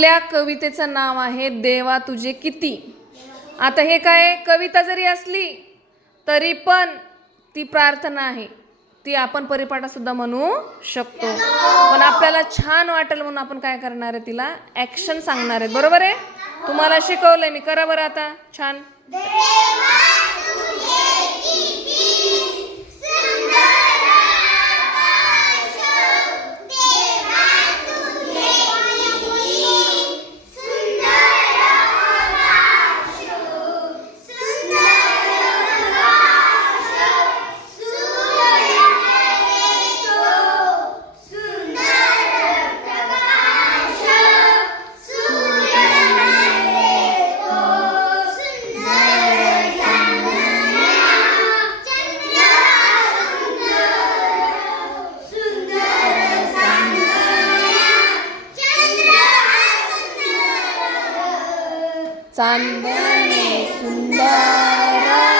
आपल्या कवितेचं नाव आहे देवा तुझे किती? आता हे काय कविता जरी असली तरी पण ती प्रार्थना आहे. ती आपण परिपाठासुद्धा म्हणू शकतो. पण आपल्याला छान वाटेल म्हणून आपण काय करणार आहे तिला? ॲक्शन सांगणार आहे. बरोबर आहे? तुम्हाला शिकवलंय मी करा बरं आता. छान. சந்தனே சுந்தரா.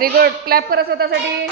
व्हेरी गुड क्लॅप करा स्वतःसाठी.